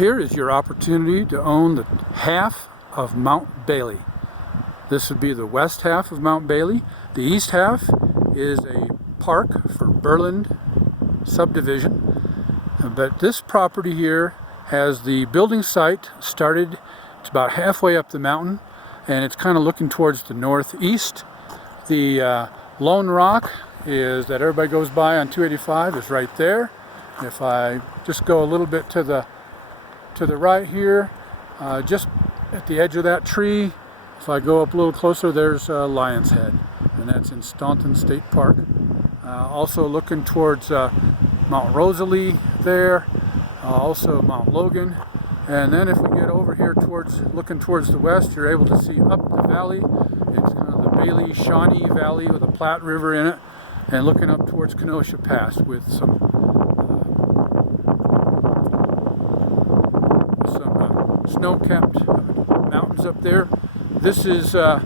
Here is your opportunity to own the half of Mount Bailey. This would be the west half of Mount Bailey. The east half is a park for Burland subdivision. But this property here has the building site started. It's about halfway up the mountain, and it's kind of looking towards the northeast. The Lone Rock is that everybody goes by on 285 is right there. If I just go a little bit to the right here, just at the edge of that tree, if I go up a little closer, there's Lion's Head, and that's in Staunton State Park. Also looking towards Mount Rosalie there, also Mt Logan. And then if we get over here looking towards the west, you're able to see up the valley. It's kind of the Bailey-Shawnee Valley with the Platte River in it, and looking up towards Kenosha Pass with some snow-capped mountains up there. This is the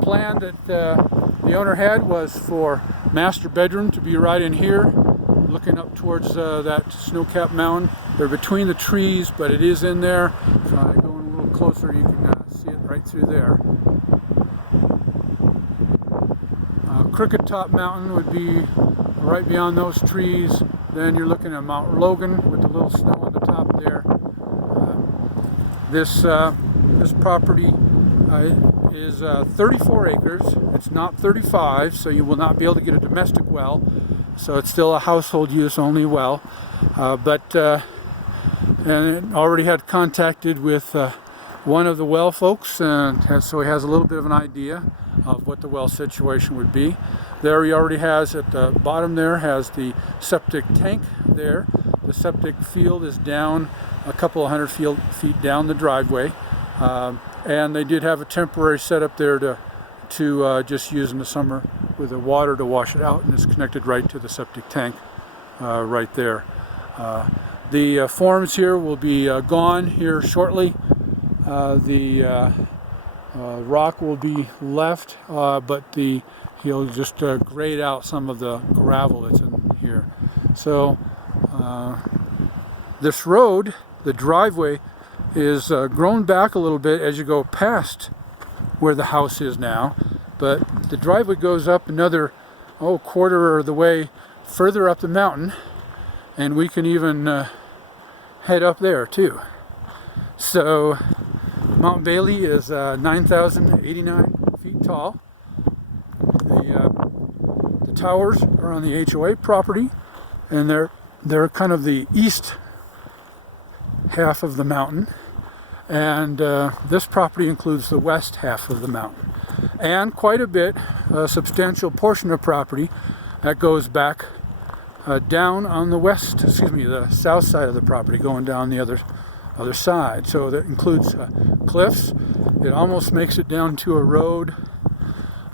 plan that the owner had, was for master bedroom to be right in here, looking up towards that snow-capped mountain. They're between the trees, but it is in there. So I go in a little closer, you can see it right through there. Crooked Top Mountain would be right beyond those trees. Then you're looking at Mount Logan with the little snow on the top there. This property is 34 acres. It's not 35, so you will not be able to get a domestic well. So it's still a household use only well. And it already had contacted with one of the well folks, and so he has a little bit of an idea of what the well situation would be. There he already has, at the bottom there, has the septic tank there. The septic field is down a couple of hundred feet down the driveway. And they did have a temporary setup there to just use in the summer with the water to wash it out, and it's connected right to the septic tank right there. The forms here will be gone here shortly. The rock will be left, but he'll just grade out some of the gravel that's in here. So this road, the driveway, is grown back a little bit as you go past where the house is now, but the driveway goes up another quarter of the way further up the mountain, and we can even head up there too. So Mount Bailey is 9,089 feet tall. The towers are on the HOA property, and they're kind of the east half of the mountain, and this property includes the west half of the mountain, and quite a substantial portion of property that goes back down on the south side of the property, going down the other side. So that includes cliffs. It almost makes it down to a road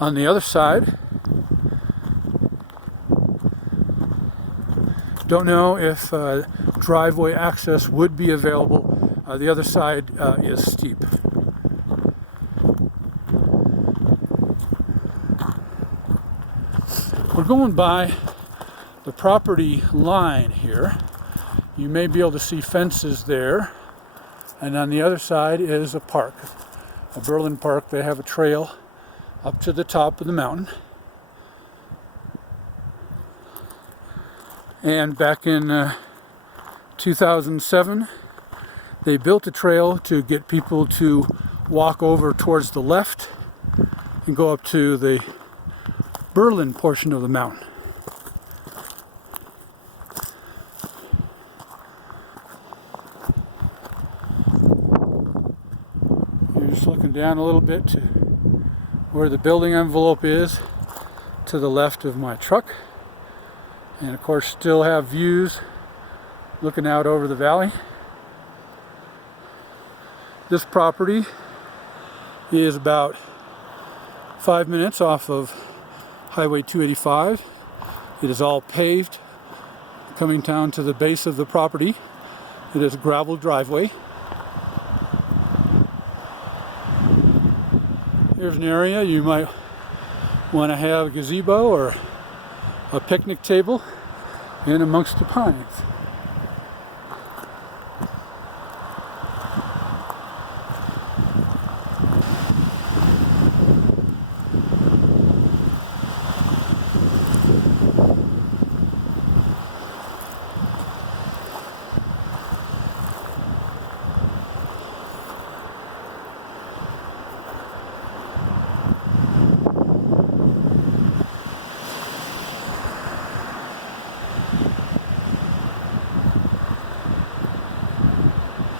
on the other side. Don't know if driveway access would be available. The other side is steep. We're going by the property line here. You may be able to see fences there, and on the other side is a park, a Burland park. They have a trail up to the top of the mountain. And back in 2007, they built a trail to get people to walk over towards the left and go up to the Burland portion of the mountain. You're just looking down a little bit to where the building envelope is to the left of my truck. And of course still have views looking out over the valley. This property is about 5 minutes off of Highway 285. It is all paved coming down to the base of the property. It is a gravel driveway. Here's an area you might want to have a gazebo or a picnic table in amongst the pines.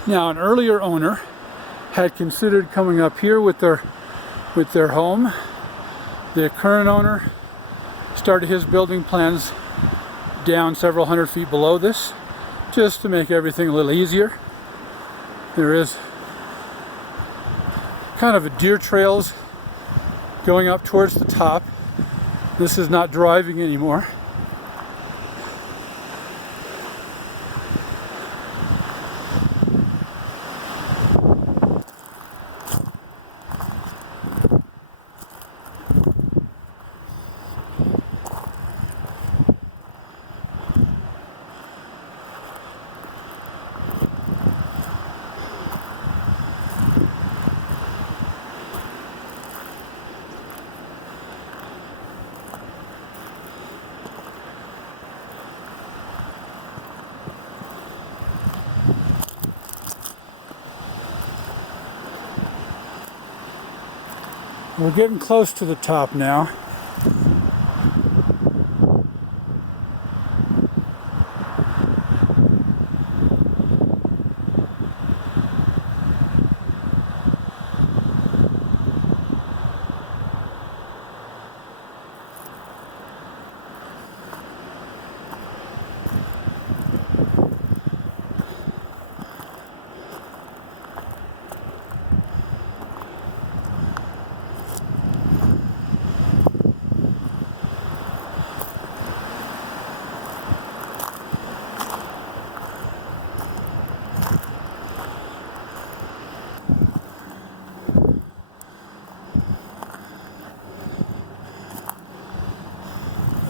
Now, an earlier owner had considered coming up here with their home. The current owner started his building plans down several hundred feet below this, just to make everything a little easier. There is kind of a deer trails going up towards the top. This is not driving anymore. We're getting close to the top now.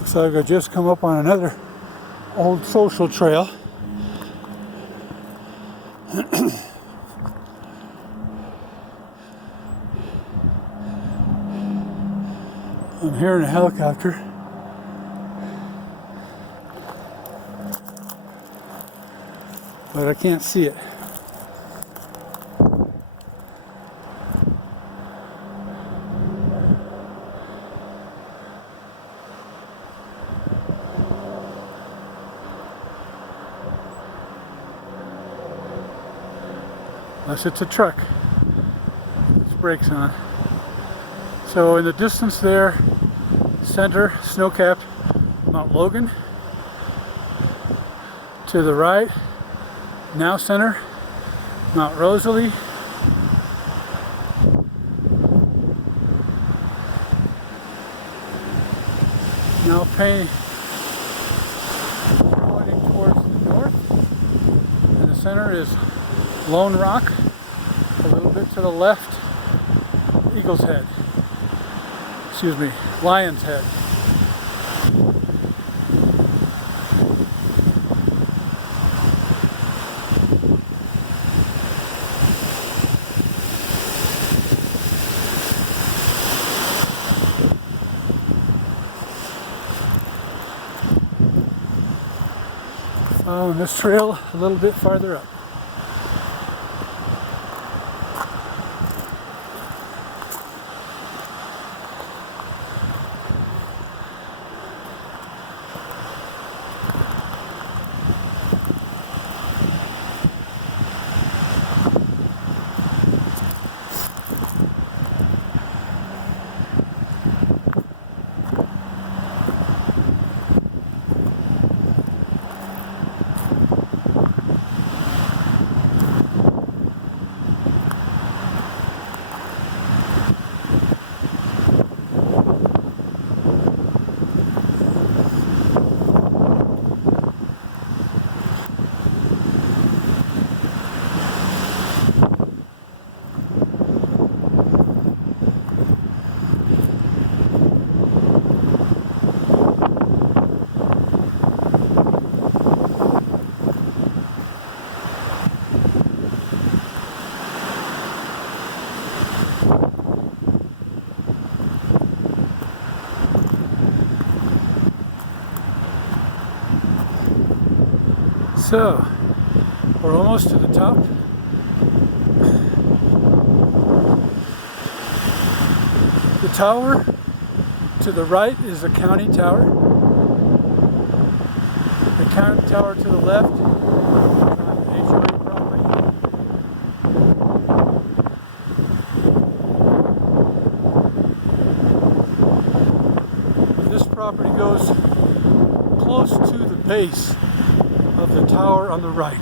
So I've just come up on another old social trail. I'm hearing a helicopter. But I can't see it. Unless it's a truck. Its brakes on. So in the distance there, center, snowcapped Mt Logan. To the right, now center, Mount Rosalie. Now pointing towards the north. And the center is Lone Rock. A little bit to the left, Eagle's Head. Excuse me, Lion's Head. Oh, and this trail a little bit farther up. So, we're almost to the top. The tower to the right is the county tower. The county tower to the left is on HOA property. goes close to the base of the tower on the right.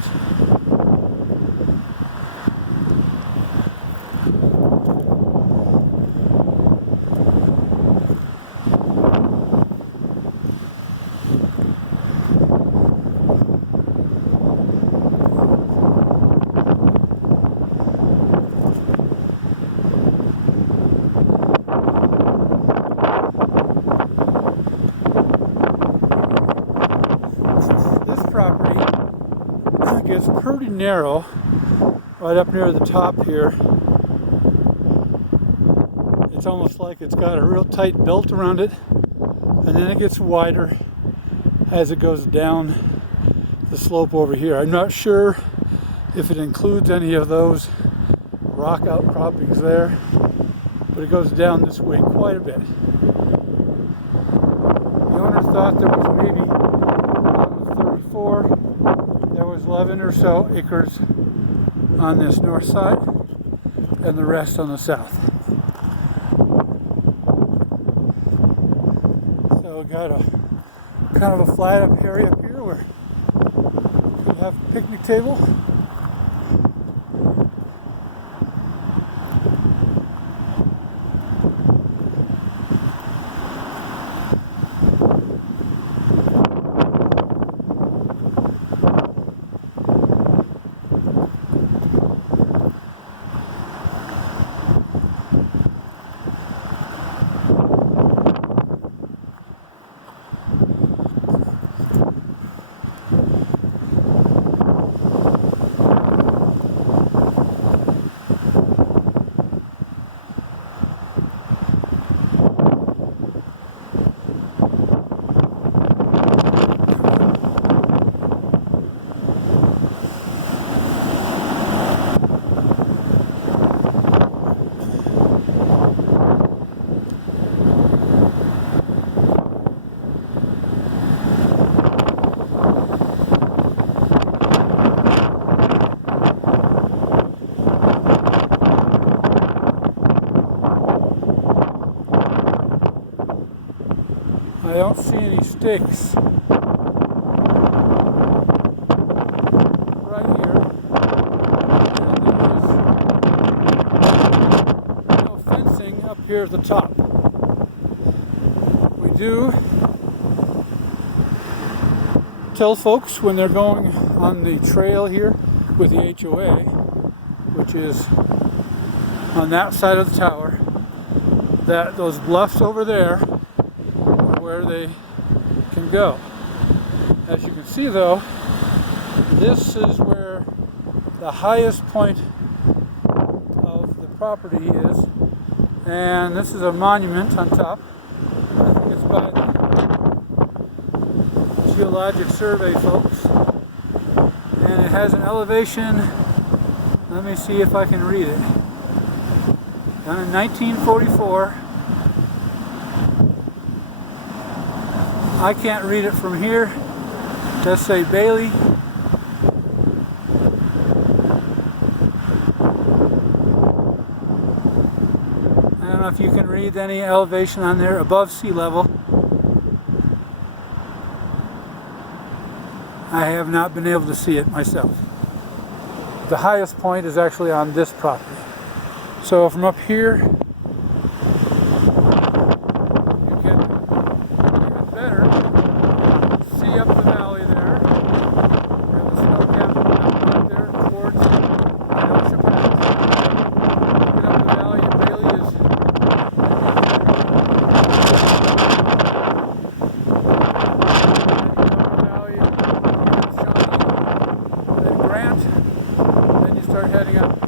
Property gets pretty narrow right up near the top here. It's almost like it's got a real tight belt around it, and then it gets wider as it goes down the slope over here. I'm not sure if it includes any of those rock outcroppings there, but it goes down this way quite a bit. The owner thought there was maybe 34. There was 11 or so acres on this north side and the rest on the south. So we got a kind of a flat up area up here where we could have a picnic table. I don't see any sticks right here, and there's no fencing up here at the top. We do tell folks when they're going on the trail here with the HOA, which is on that side of the tower, that those bluffs over there where they can go. As you can see though, this is where the highest point of the property is, and this is a monument on top. I think it's by the Geologic Survey folks, and it has an elevation, let me see if I can read it, done in 1944. I can't read it from here. It does say Bailey. I don't know if you can read any elevation on there above sea level. I have not been able to see it myself. The highest point is actually on this property. So from up here, up the valley there. We have the snowcapped mountain right there towards Kenosha Pass. Looking up the valley, and Bailey is heading up the valley, then Grant, then you start heading up